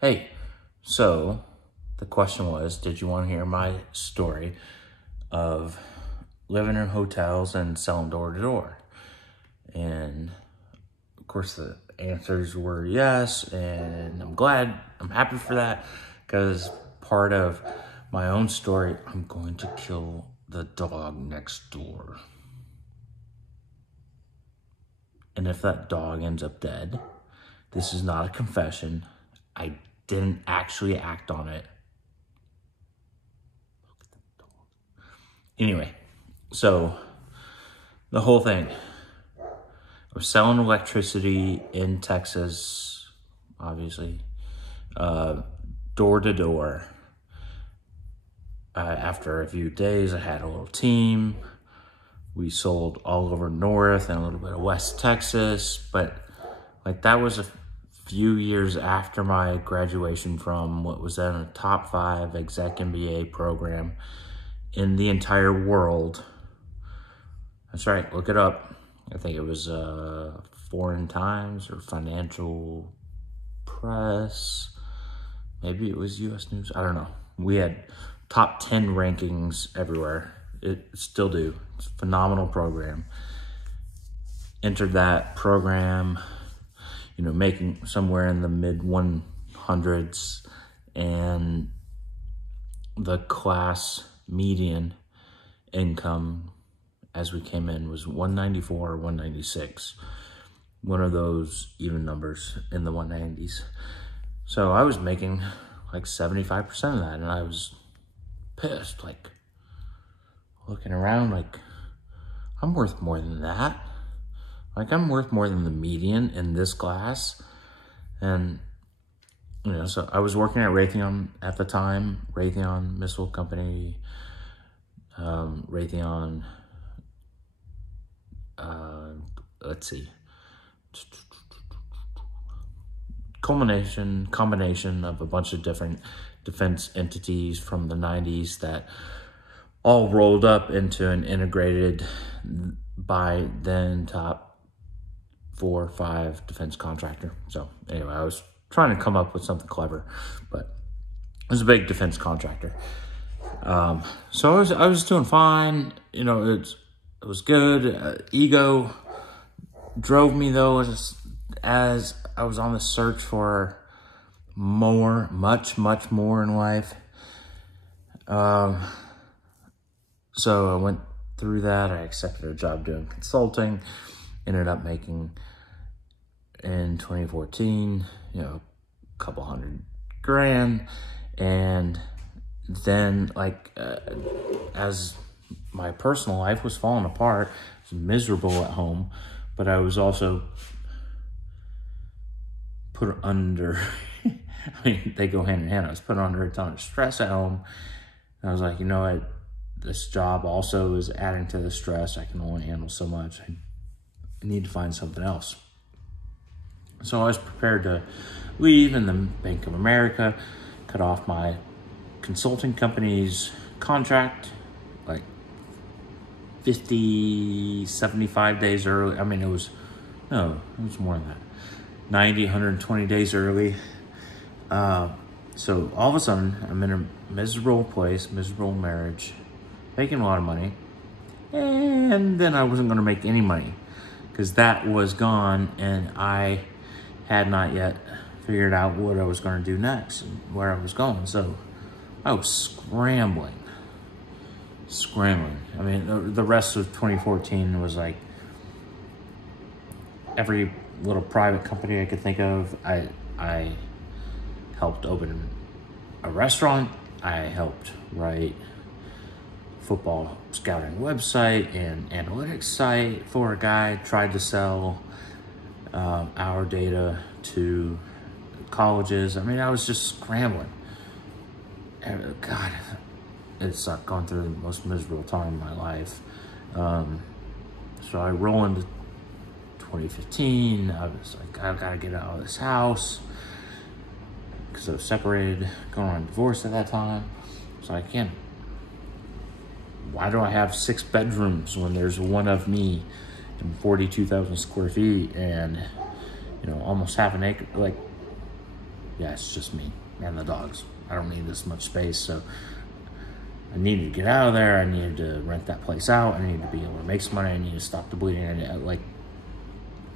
Hey, so the question was, did you want to hear my story of living in hotels and selling door to door? And of course the answers were yes, and I'm happy for that, because part of my own story, I'm going to kill the dog next door. And if that dog ends up dead, this is not a confession. I didn't actually act on it. Anyway, so the whole thing, I was selling electricity in Texas, obviously, door to door. After a few days, I had a little team. We sold all over North and a little bit of West Texas, but like that was a few years after my graduation from what was then a top 5 exec MBA program in the entire world. That's right, look it up. I think it was Foreign Times or Financial Press. Maybe it was US News, I don't know. We had top 10 rankings everywhere. It still do. It's a phenomenal program. Entered that program, making somewhere in the mid 100s, and the class median income as we came in was 194 or 196. One of those even numbers in the 190s. So I was making like 75% of that, and I was pissed, like looking around like, I'm worth more than that. Like, I'm worth more than the median in this class. And, so I was working at Raytheon at the time, Raytheon Missile Company, Raytheon, let's see, combination of a bunch of different defense entities from the 90s that all rolled up into an integrated, by then top 4 or 5 defense contractor. So anyway, I was trying to come up with something clever, but it was a big defense contractor. So I was doing fine. It was good. Ego drove me though, as I was on the search for more, much more in life. So I went through that. I accepted a job doing consulting, ended up making in 2014, a couple $100,000. And then as my personal life was falling apart, I was miserable at home, but I was also put under, they go hand in hand. I was put under a ton of stress at home. And I was like, what? This job also is adding to the stress. I can only handle so much. I need to find something else. So I was prepared to leave, and then Bank of America cut off my consulting company's contract like 50, 75 days early. I mean, it was more than that. 90, 120 days early. So all of a sudden, I'm in a miserable place, miserable marriage, making a lot of money, and then I wasn't going to make any money because that was gone, and I had not yet figured out what I was going to do next and where I was going. So I was scrambling. I mean, the rest of 2014 was like every little private company I could think of. I helped open a restaurant. I helped write football scouting website and analytics site for a guy. Tried to sell our data to colleges. I mean, I was just scrambling. And God, it sucked going through the most miserable time of my life. So I roll into 2015. I was like, I've got to get out of this house because I was separated, going on a divorce at that time. So I can't. Why do I have 6 bedrooms when there's one of me and 42,000 square feet and, almost half an acre? Like, yeah, it's just me and the dogs. I don't need this much space, so I needed to get out of there. I needed to rent that place out. I needed to be able to make some money. I needed to stop the bleeding. And like,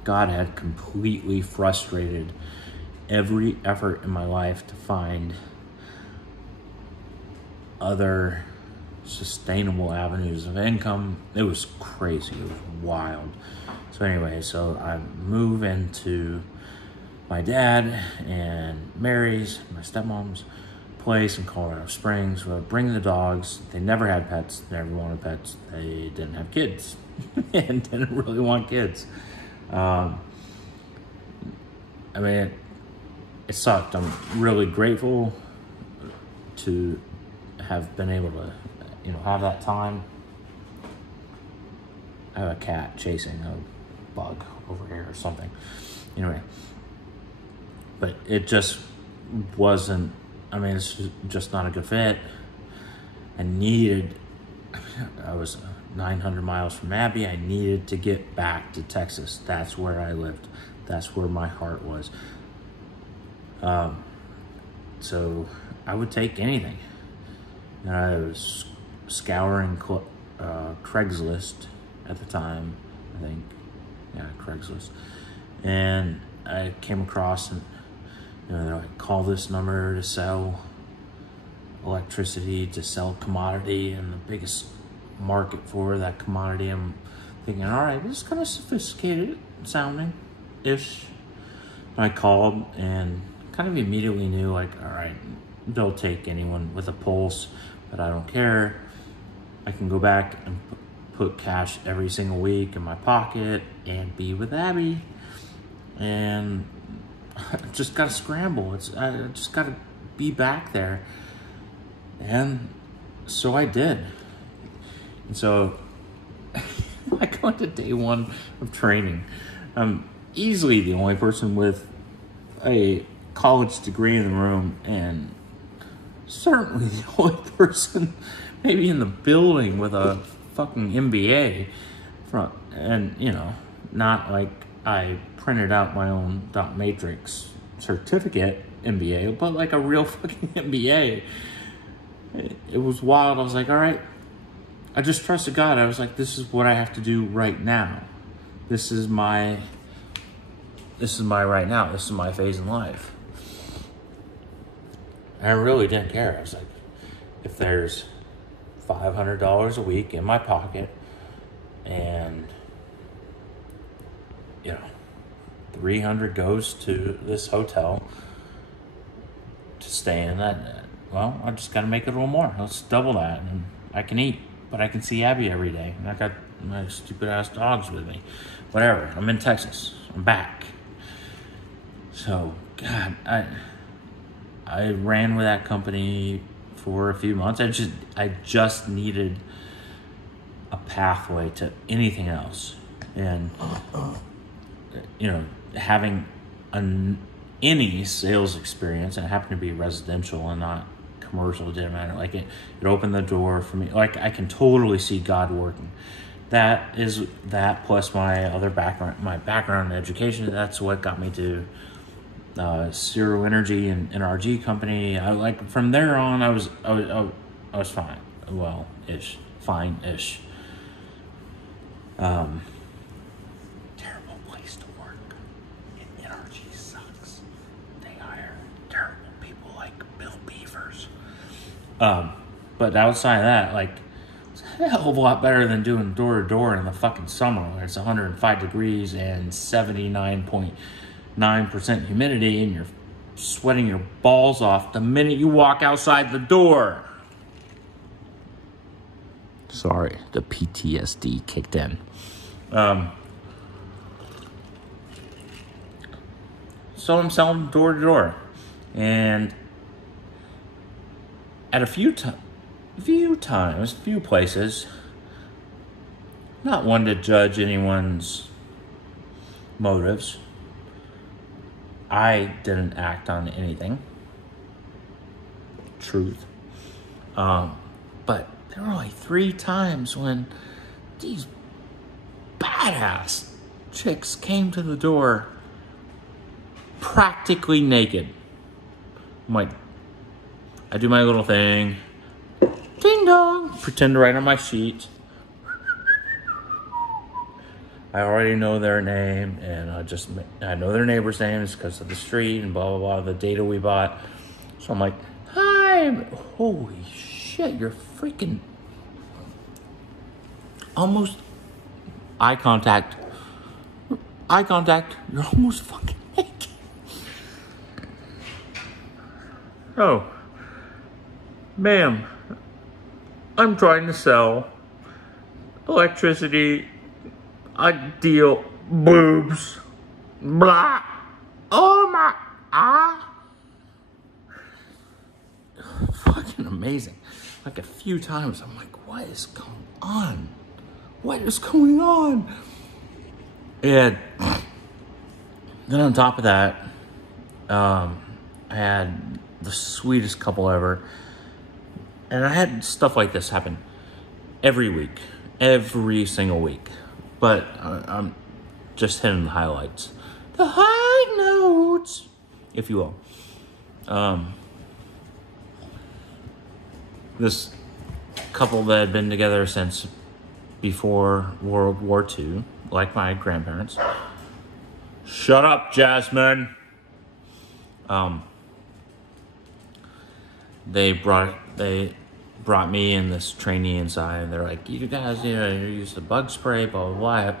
God had completely frustrated every effort in my life to find other sustainable avenues of income. It was crazy. It was wild. So anyway, so I move into my dad and Mary's, my stepmom's place in Colorado Springs, where I bring the dogs. They never had pets, never wanted pets. They didn't have kids and didn't really want kids. I mean, it sucked. I'm really grateful to have been able to, you know, have that time. I have a cat chasing a bug over here or something. Anyway, but it just wasn't, I mean, it's just not a good fit. I was 900 miles from Abby. I needed to get back to Texas. That's where I lived. That's where my heart was. So I would take anything. And I was scouring Craigslist at the time, I think. Yeah, Craigslist. And I came across, and you know, they're like, call this number to sell electricity, to sell commodity, and the biggest market for that commodity. I'm thinking, all right, this is kind of sophisticated sounding-ish. I called and kind of immediately knew, like, all right, they'll take anyone with a pulse, but I don't care. I can go back and put cash every single week in my pocket and be with Abby. And I just got to scramble. I just got to be back there. And so I did. And so I go into day one of training. I'm easily the only person with a college degree in the room, and certainly the only person maybe in the building with a fucking MBA front. And, you know, not like I printed out my own dot matrix certificate MBA, but like a real fucking MBA. It was wild. I was like, all right, I just trusted God. I was like, this is what I have to do right now. This is my right now. This is my phase in life. And I really didn't care. I was like, if there's $500 a week in my pocket, and, you know, 300 goes to this hotel to stay in, that, well, I just got to make it a little more. Let's double that, and I can eat, but I can see Abby every day, and I got my stupid ass dogs with me. Whatever. I'm in Texas. I'm back. So, God, I ran with that company for a few months. I just needed a pathway to anything else. And, you know, having any sales experience, and it happened to be residential and not commercial, it didn't matter. Like, it opened the door for me. Like, I can totally see God working. That plus my other background, my background in education, that's what got me to Zero Energy and NRG company. From there on, I was fine. Well-ish. Fine-ish. Terrible place to work. And NRG sucks. They hire terrible people like Bill Beavers. But outside of that, like, it's a hell of a lot better than doing door-to-door in the fucking summer where it's 105 degrees and 79.9% humidity, and you're sweating your balls off the minute you walk outside the door. Sorry, the PTSD kicked in. So I'm selling door to door, and at a few places, not one to judge anyone's motives. I didn't act on anything. Truth. But there were like 3 times when these badass chicks came to the door practically naked. I'm like, I do my little thing. Ding dong. Pretend to write on my sheet. I already know their name, and I know their neighbor's names because of the street and blah, blah, blah, the data we bought. So I'm like, hi. Holy shit, you're freaking almost eye contact. Eye contact. You're almost fucking naked. Oh, ma'am, I'm trying to sell electricity. I deal boobs. Blah. Oh my. Fucking amazing. Like a few times, I'm like, what is going on? What is going on? And then on top of that, I had the sweetest couple ever. And I had stuff like this happen every week, every single week. But I'm just hitting the highlights. The high notes, if you will. This couple that had been together since before World War II, like my grandparents. Shut up, Jasmine. They brought me and this trainee inside, and they're like, you guys, you use the bug spray, blah, blah, blah.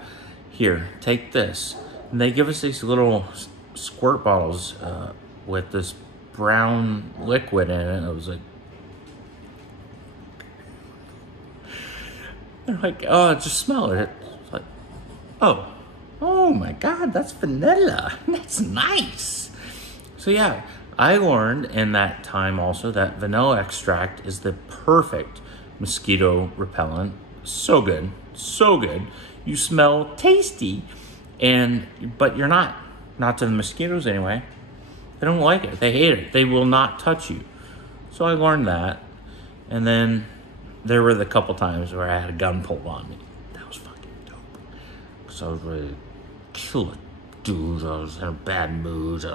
Here, take this. And they give us these little squirt bottles with this brown liquid in it. It was like, they're like, oh, just smell it. It's like, oh my God, that's vanilla. That's nice. So yeah, I learned in that time also that vanilla extract is the perfect mosquito repellent. So good, so good. You smell tasty, but you're not to the mosquitoes anyway. They don't like it, they hate it. They will not touch you. So I learned that. And then there were the couple times where I had a gun pulled on me. That was fucking dope. Because I was ready to kill a dude. I was in a bad mood.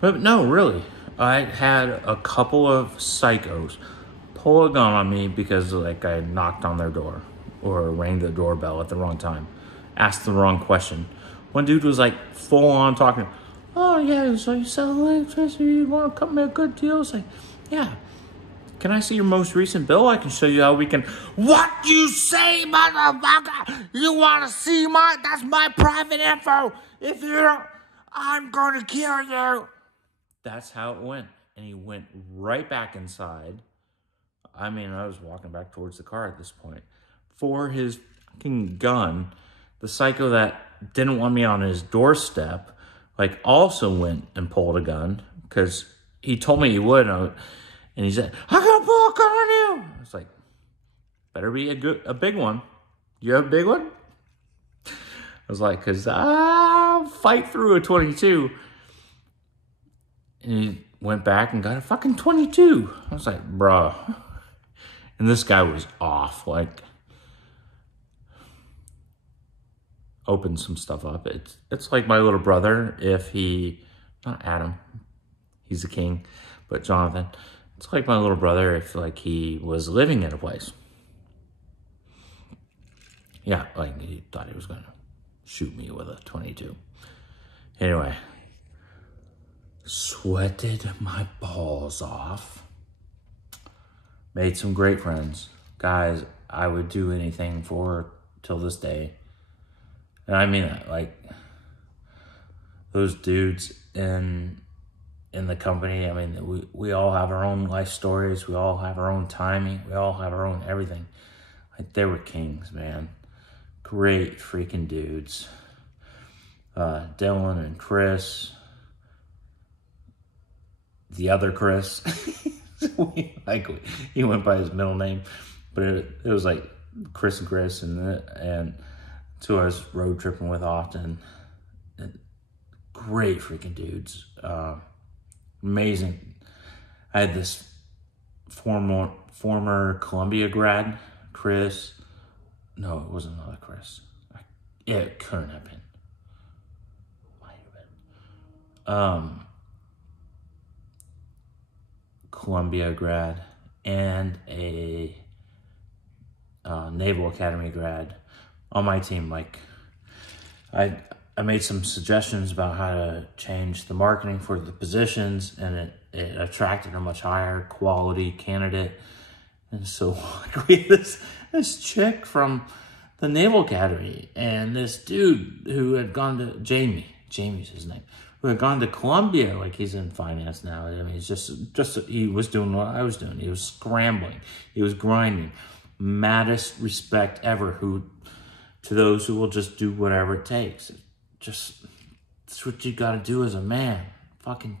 But no, really. I had a couple of psychos pull a gun on me because like I knocked on their door or rang the doorbell at the wrong time. Asked the wrong question. One dude was like full on talking. Oh yeah, so you sell electricity, you want to cut me a good deal? It's like, yeah. Can I see your most recent bill? I can show you how we can... What you say, motherfucker? You want to see that's my private info. If you don't, I'm going to kill you. That's how it went. And he went right back inside. I mean, I was walking back towards the car at this point. For his fucking gun, the psycho that didn't want me on his doorstep, like, also went and pulled a gun. Because he told me he would. And he said, I'm going to pull a gun on you. I was like, better be a big one. You have a big one? I was like, because I'll fight through a 22. And he went back and got a fucking 22. I was like, bruh. And this guy was off. Like, opened some stuff up. It's like my little brother if he, not Adam, he's the king, but Jonathan. It's like my little brother if like he was living in a place. Yeah, like he thought he was gonna shoot me with a 22. Anyway, sweated my balls off. Made some great friends. Guys, I would do anything for till this day. And I mean that, like, those dudes in the company, I mean, we all have our own life stories. We all have our own timing. We all have our own everything. Like, they were kings, man. Great freaking dudes. Dylan and Chris. The other Chris. He went by his middle name. But it was like Chris and Chris and two I was road tripping with often. And great freaking dudes. Amazing. I had this former Columbia grad, Chris. No, it wasn't another Chris. Yeah, it couldn't have been. Might have been. Columbia grad and a Naval Academy grad on my team. Like, I made some suggestions about how to change the marketing for the positions, and it attracted a much higher quality candidate. And so we had this chick from the Naval Academy and this dude who had gone to, Jamie's his name, who had gone to Columbia. Like, he's in finance now. I mean, he's just he was doing what I was doing. He was scrambling. He was grinding. Maddest respect ever to those who will just do whatever it takes. That's what you gotta do as a man. Fucking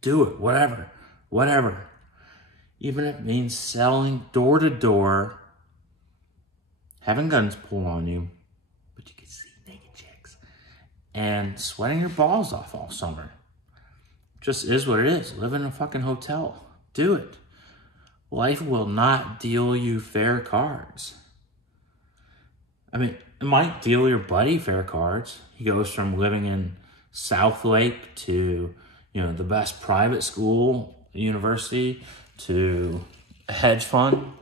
do it, whatever. Even if it means selling door to door, having guns pulled on you, but you can see naked chicks, and sweating your balls off all summer. Just is what it is. Live in a fucking hotel. Do it. Life will not deal you fair cards. I mean, it might deal your buddy fair cards. He goes from living in South Lake to, the best private school, university, to a hedge fund.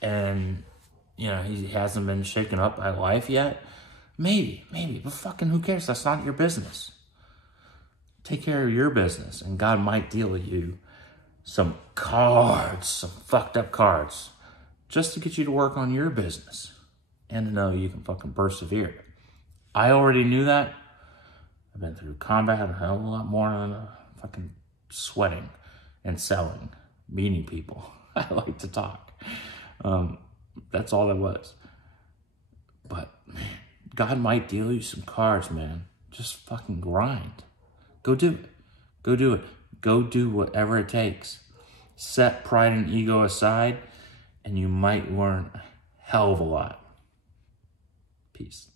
And, he hasn't been shaken up by life yet. Maybe, but fucking who cares? That's not your business. Take care of your business, and God might deal you some cards, some fucked up cards, just to get you to work on your business and to know you can fucking persevere. I already knew that. I've been through combat a hell of a lot more than fucking sweating and selling, meeting people. I like to talk. That's all it was. But, man, God might deal you some cards, man. Just fucking grind. Go do it. Go do it. Go do whatever it takes. Set pride and ego aside, and you might learn a hell of a lot. Peace.